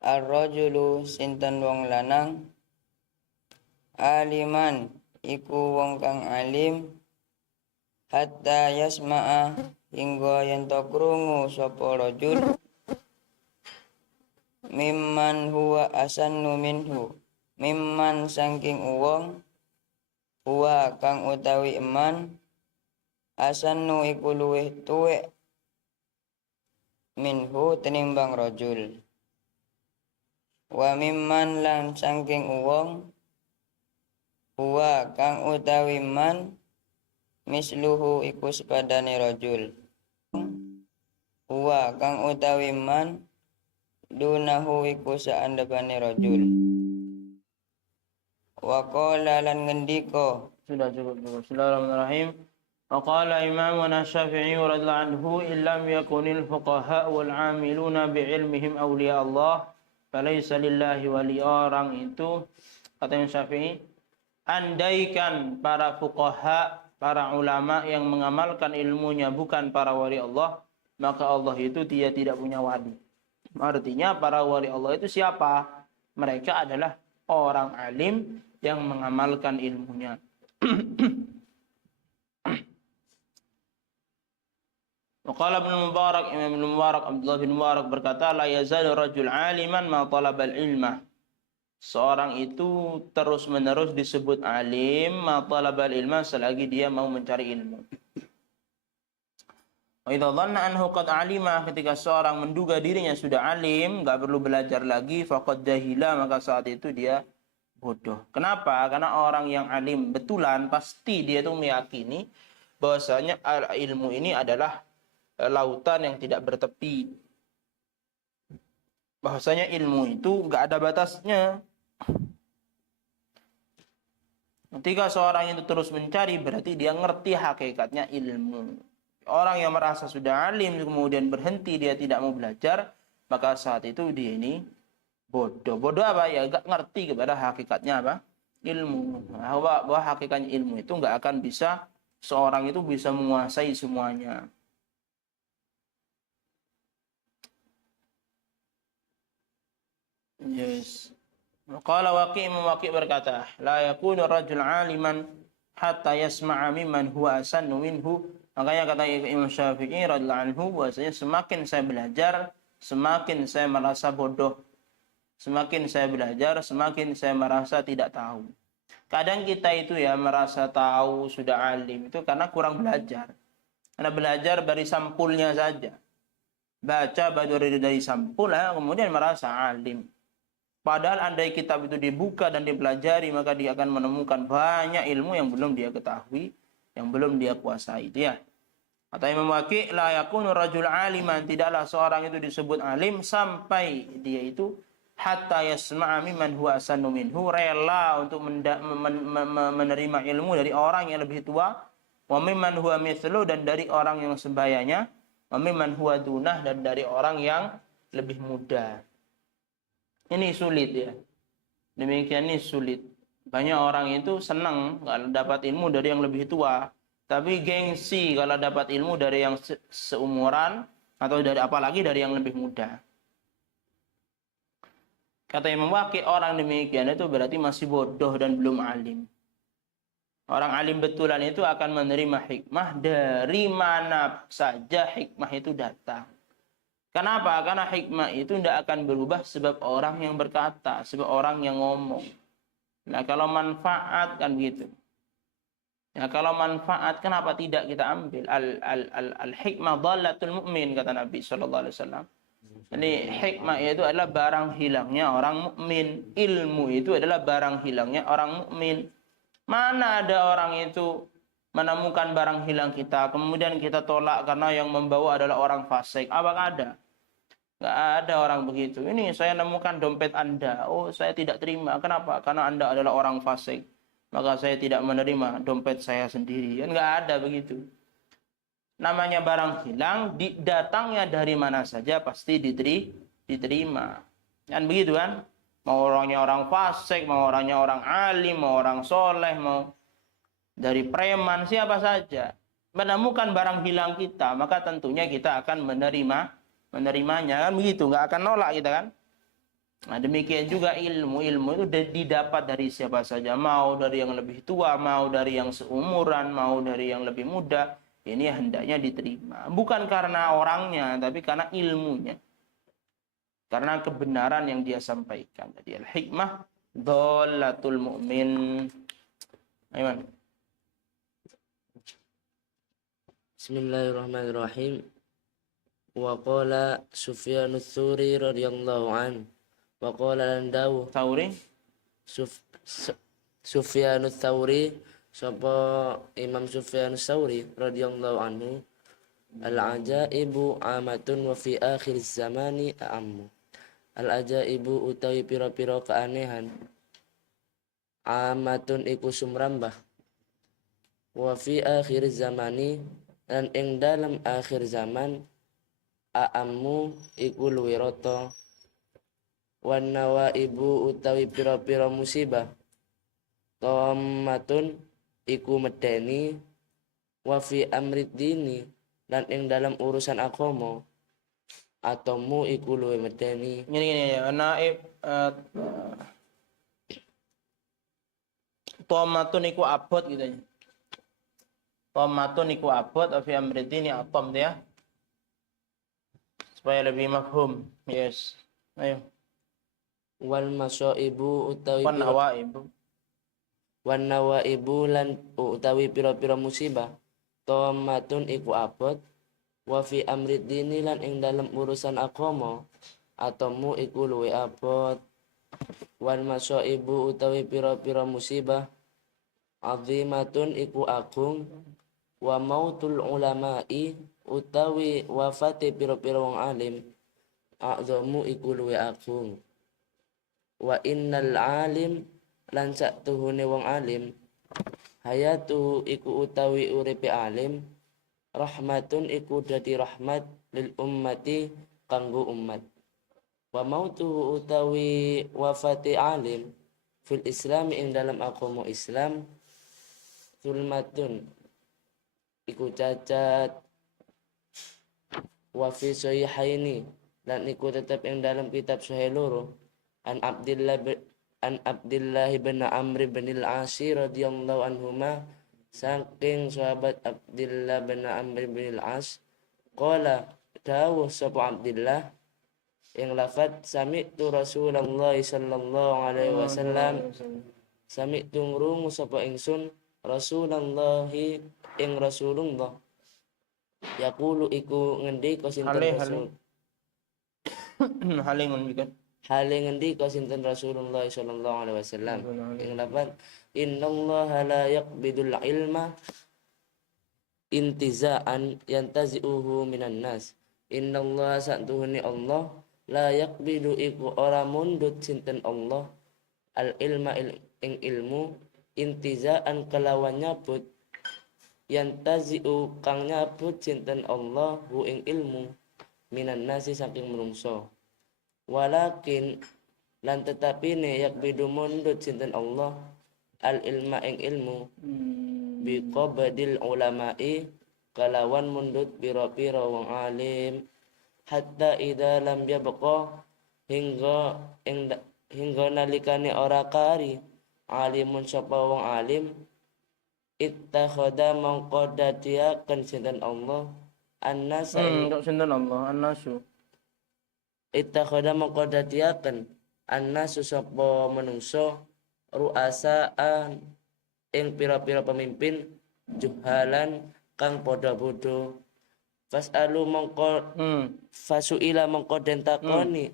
ar-rajulu sinten wong lanang, aliman iku wong kang alim, hatta yasma'a hingga yen to krungu sapa rajul, mimman huwa asannu minhu, mimman saking wong huwa kang utawi eman, asannu iku luweh tuwek, minhu tenimbang rajul, wa mimman lan saking wong huwa kang utawi man, misluhu iku sepadane rajul, huwa kang utawi man, dunahu iku saandepane rajul. Wa qala lan ngendika, Sudah cukup. Bismillahirrahmanirrahim. Wa qala Imamuna Syafi'i radhiyallahu anhu, illam yakunil fuqaha wal 'amiluna bi'ilmihim awliya Allah, falaysa lillahi wali. Orang itu, kata Imam Syafi'i, andaikan para fuqaha, para ulama yang mengamalkan ilmunya bukan para wali Allah, maka Allah itu dia tidak punya wali. Artinya para wali Allah itu siapa? Mereka adalah orang alim yang mengamalkan ilmunya. Waqala Ibnu Mubarak, Imam Ibnu Mubarak, Abdullah bin Mubarak berkata, la yazalu rajul aliman ma talaba al-ilma. seorang itu terus-menerus disebut alim ma talabal ilma selagi dia mau mencari ilmu. Wa idza dhanna anhu qad alima, ketika seorang menduga dirinya sudah alim, enggak perlu belajar lagi, faqad jahila, maka saat itu dia bodoh. Kenapa? Karena orang yang alim betulan pasti dia itu meyakini bahwasanya ilmu ini adalah lautan yang tidak bertepi. Bahwasanya ilmu itu enggak ada batasnya. Ketika seorang itu terus mencari, berarti dia ngerti hakikatnya ilmu. Orang yang merasa sudah alim kemudian berhenti, dia tidak mau belajar, maka saat itu dia ini bodoh. Bodoh apa? Ya gak ngerti kepada hakikatnya apa? Ilmu. Bahwa hakikatnya ilmu itu nggak akan bisa, seorang itu bisa menguasai semuanya. Yes. Qala Waqi' berkata, la yakunu rajul aliman hatta yasma'a mimman huwa asannu minhu. Makanya kata Imam Syafi'i radhiyallahu anhu, bahwasanya semakin saya belajar, semakin saya merasa bodoh. Semakin saya belajar, semakin saya merasa tidak tahu. Kadang kita itu ya merasa tahu, sudah alim itu karena kurang belajar. Karena belajar dari sampulnya saja. Baca dari sampul, kemudian merasa alim. Padahal andai kitab itu dibuka dan dipelajari, maka dia akan menemukan banyak ilmu yang belum dia ketahui, yang belum dia kuasai. Itu ya. Kata Imam Waqi', la yakunu rajul aliman, tidaklah seorang itu disebut alim sampai dia itu hatta yasma'a mimman huwa asannu minhu, rela untuk menerima ilmu dari orang yang lebih tua, wa mimman huwa mithlu, dan dari orang yang sebayanya, wa mimman huwa dunah, dan dari orang yang lebih muda. Ini sulit ya. Demikian ini sulit. Banyak orang itu senang kalau dapat ilmu dari yang lebih tua, tapi gengsi kalau dapat ilmu dari yang seumuran atau dari apalagi dari yang lebih muda. Kata Imam Waqi', orang demikian itu berarti masih bodoh dan belum alim. Orang alim betulan itu akan menerima hikmah dari mana saja hikmah itu datang. Kenapa? Karena hikmah itu tidak akan berubah sebab orang yang berkata, sebab orang yang ngomong. Nah, kalau manfaat kan begitu. Ya, kalau manfaat kenapa tidak kita ambil? Al-hikmah dhallatul mu'min, kata Nabi sallallahu alaihi wasallam. Jadi hikmah itu adalah barang hilangnya orang mukmin. Ilmu itu adalah barang hilangnya orang mukmin. Mana ada orang itu menemukan barang hilang kita, kemudian kita tolak karena yang membawa adalah orang fasik? Apakah ada? Nggak ada orang begitu. Ini saya nemukan dompet Anda. Oh, saya tidak terima. Kenapa? Karena Anda adalah orang fasik. Maka saya tidak menerima dompet saya sendiri. Kan nggak ada begitu. Namanya barang hilang, datangnya dari mana saja pasti diterima. Kan begitu kan? Mau orangnya orang fasik, mau orangnya orang alim, mau orang soleh, mau dari preman, siapa saja. Menemukan barang hilang kita, maka tentunya kita akan menerimanya. Kan begitu, nggak akan nolak kita kan? Nah, demikian juga ilmu itu didapat dari siapa saja. Mau dari yang lebih tua, mau dari yang seumuran, mau dari yang lebih muda. Ini hendaknya diterima. Bukan karena orangnya, tapi karena ilmunya. Karena kebenaran yang dia sampaikan. Jadi al-hikmah dhallatul mu'min. Ayo. Bismillahirrahmanirrahim. Wa qala Sufyanus Tsuri radhiyallahu an. Wa qala Landawu Tsauri. Sufyanus Tsauri, sapa Imam Sufyanus Tsauri radhiyallahu anhu, al-ajaibu amatun wa fi akhir zamani a'ammu. Al-ajaibu utawi pira-pira keanehan, amatun iku sumrambah, wa fi akhir zamani, dan ing dalam akhir zaman, a'ammu iku luwih rata, wan nawaibu utawi pira-pira musibah, qamatun iku medeni, wa fi amrid dini, dan ing dalam urusan agama, atomu iku luwih medeni. Ini ya, naib tomatun iku abot gitu ya. Tomatun iku abot, wa fi amrid dini atom dia. Supaya lebih mafhum. Yes. Ayo. wal masaibu utawi wan nawaib. wan nawaibu lan utawi pira-pira musibah tomatun iku abot wa fi amri dini lan ing dalam urusan agama atomu iku luwe abot wal masaibu utawi pira-pira musibah azimatun iku agung wa mautul ulama'i utawi wafate pira-pira wong alim a'zamu iku luwe agung wa innal alim lan saktuhune wong alim hayatu iku utawi uripe alim rahmatun iku dadi rahmat lil ummati kanggo umat wa mautu utawi wafati alim fil islam ing dalam agama Islam zulmatun iku cacat wa fi sahihaini lan iku tetep ing dalam kitab sahih loro an Abdillah bin Amr bin al-As radhiyallahu anhuma saking sahabat Abdillah bin Amr bin al-As qala dawuh sapa Abdillah yang lafad sami'tu Rasulullah sallallahu alaihi wasallam sami'tu ngrungu sapa ingsun Rasulullah ing Rasulullah yaqulu iku ngendika sinten Rasul Hale ngendikan hale ngendika sinten Rasulullah sallallahu alaihi wasallam ing lafad innallaha la yaqbidul ilma intiza'an yantazi'uhu minan nas innallaha sa'tuhuni Allah la yaqbidu iku ora mundut sinten Allah al ilma ing ilmu intizaan kelawan nyabut yantazi'u kang nyabut sinten Allah hu ing ilmu minan nasi saking menungso walakin lan tetapine yaqbidu mundut sinten Allah al ilma ing ilmu bi qabdil ulama'i kalawan mundut pira-pira wong alim hatta idza lam yabqa hingga nalikane ora kari alimun sapa wong alim ittakhadha mangko dadiaken sinten Allah annasa untuk sinten Allah annasu ittakhadha mangko dadiaken annasu sapa manungsa ru'asaan ing pira-pira pemimpin juhalan kang padha bodho fasalu mongko fasuila mongko den takoni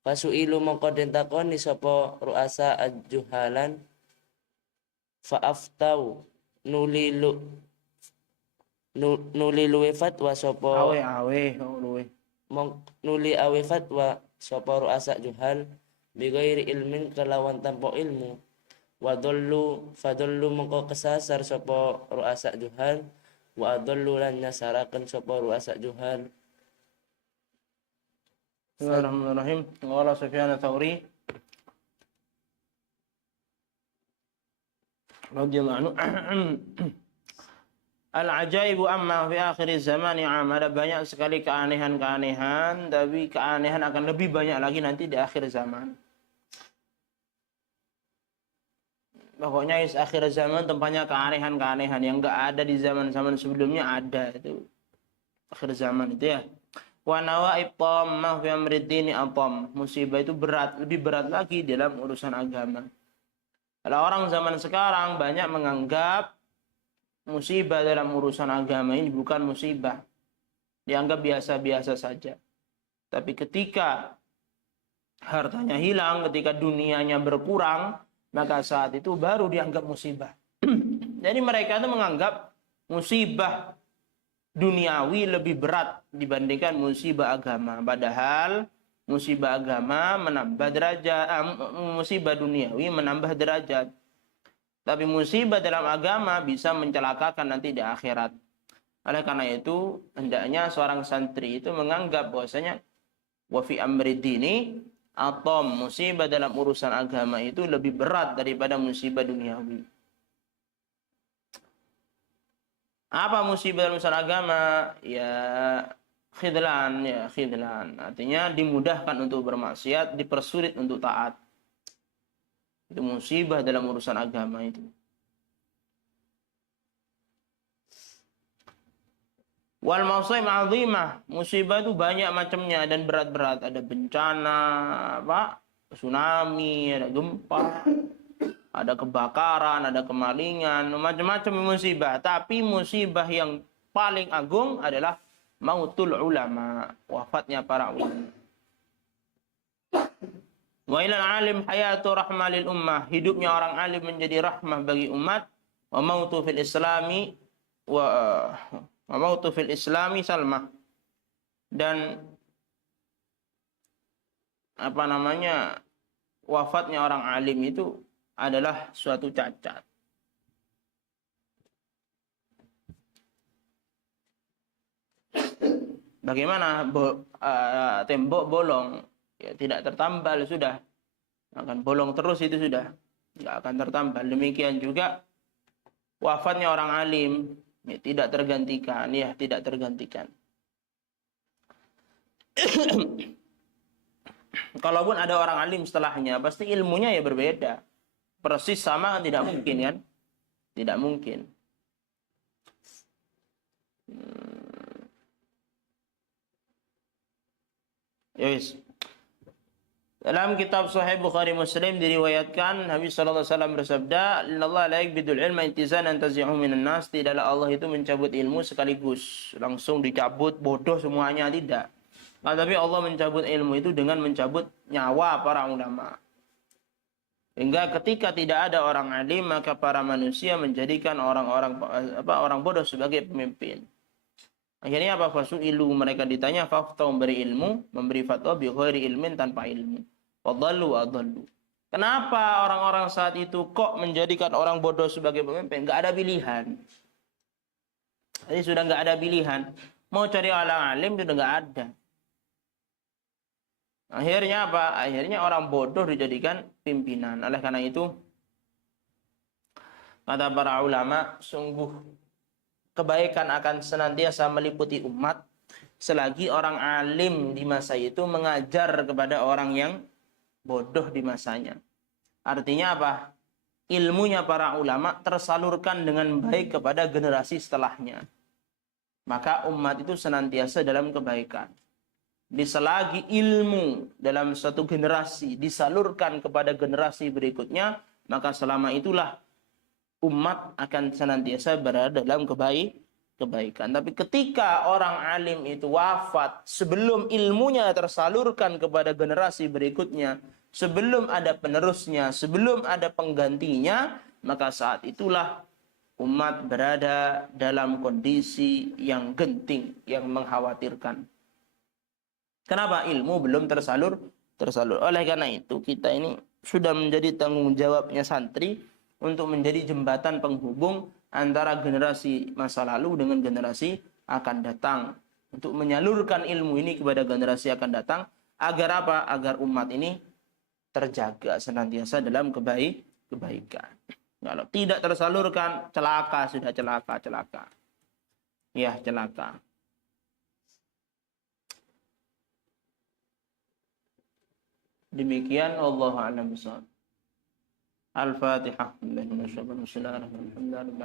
fasuilu mongko den takoni sapa ruasa juhalan faaftau nulilu fatwa sapa awe luwe nuli awe fatwa sapa ruasa juhal bighairi ilmin kelawan tanpa ilmu wadallu fadallu mongko kesasar sapa ruasa juhal wa adallu lan nyasaraken sapa ruasa juhal. Bismillahirrahmanirrahim. Qala Sufyan ats-Tsauri radhiyallahu anhu al-ajaibu amma fi akhir zaman ada banyak sekali keanehan-keanehan tapi keanehan akan lebih banyak lagi nanti di akhir zaman. Pokoknya akhir zaman tempatnya keanehan-keanehan yang enggak ada di zaman-zaman sebelumnya ada itu. Akhir zaman itu ya. Wa nawaib tammah fi amriddini atam. Musibah itu berat, lebih berat lagi dalam urusan agama. Kalau orang zaman sekarang banyak menganggap musibah dalam urusan agama ini bukan musibah. Dianggap biasa-biasa saja. Tapi ketika hartanya hilang, ketika dunianya berkurang, maka saat itu baru dianggap musibah. Jadi mereka itu menganggap musibah duniawi lebih berat dibandingkan musibah agama. Padahal musibah agama menambah derajat, musibah duniawi menambah derajat. Tapi musibah dalam agama bisa mencelakakan nanti di akhirat. Oleh karena itu, hendaknya seorang santri itu menganggap bahwasanya wa fi amri dini atau musibah dalam urusan agama itu lebih berat daripada musibah duniawi. Apa musibah dalam urusan agama? Ya khidlan. Artinya dimudahkan untuk bermaksiat, dipersulit untuk taat. Itu musibah dalam urusan agama itu. Wal masaib azimah, musibah itu banyak macamnya dan berat-berat. Ada bencana, tsunami, ada gempa, ada kebakaran, ada kemalingan, macam-macam musibah. Tapi musibah yang paling agung adalah mautul ulama, wafatnya para ulama. Wa ilal alim hayatu rahmah lil ummah, hidupnya orang alim menjadi rahmah bagi umat. Wa mautu fil islami wa mautu fil islami salmah, dan wafatnya orang alim itu adalah suatu cacat. Bagaimana tembok bolong, ya tidak tertambal sudah, akan bolong terus itu sudah, nggak akan tertambal. Demikian juga wafatnya orang alim, ya, tidak tergantikan, ya tidak tergantikan. Kalaupun ada orang alim setelahnya, pasti ilmunya ya berbeda. Persis sama kan tidak mungkin kan? Tidak mungkin. Yes. Dalam kitab Sahih Bukhari Muslim diriwayatkan Nabi sallallahu alaihi wasallam bersabda, "Innallaha la yaqbidul ilma intizanan tazi'u minan nas." Tidaklah Allah itu mencabut ilmu sekaligus langsung dicabut bodoh semuanya, tidak. Tapi Allah mencabut ilmu itu dengan mencabut nyawa para ulama. Hingga ketika tidak ada orang alim, maka para manusia menjadikan orang bodoh sebagai pemimpin. Akhirnya apa? Fasu'ilu, mereka ditanya, faftau, memberi ilmu, memberi fatwa bi ghairi ilmin, tanpa ilmu. Wadhallu adhallu. Kenapa orang-orang saat itu kok menjadikan orang bodoh sebagai pemimpin? Enggak ada pilihan. Jadi sudah enggak ada pilihan. Mau cari orang alim sudah enggak ada. Akhirnya apa? Akhirnya orang bodoh dijadikan pimpinan. Oleh karena itu, kata para ulama, sungguh kebaikan akan senantiasa meliputi umat selagi orang alim di masa itu mengajar kepada orang yang bodoh di masanya. Artinya apa? Ilmunya para ulama tersalurkan dengan baik kepada generasi setelahnya. Maka umat itu senantiasa dalam kebaikan. Selagi ilmu dalam satu generasi disalurkan kepada generasi berikutnya, maka selama itulah umat akan senantiasa berada dalam kebaikan. Tapi ketika orang alim itu wafat sebelum ilmunya tersalurkan kepada generasi berikutnya, sebelum ada penerusnya, sebelum ada penggantinya, maka saat itulah umat berada dalam kondisi yang genting, yang mengkhawatirkan. Kenapa? Ilmu belum tersalur. Oleh karena itu, kita ini sudah menjadi tanggung jawabnya santri untuk menjadi jembatan penghubung antara generasi masa lalu dengan generasi akan datang. Untuk menyalurkan ilmu ini kepada generasi akan datang. Agar apa? Agar umat ini terjaga senantiasa dalam kebaikan. Kalau tidak tersalurkan, celaka, sudah celaka. Ya, celaka. Demikian, Allahu a'lam bishawab. Al-Fatihah. Bismillahirrahmanirrahim.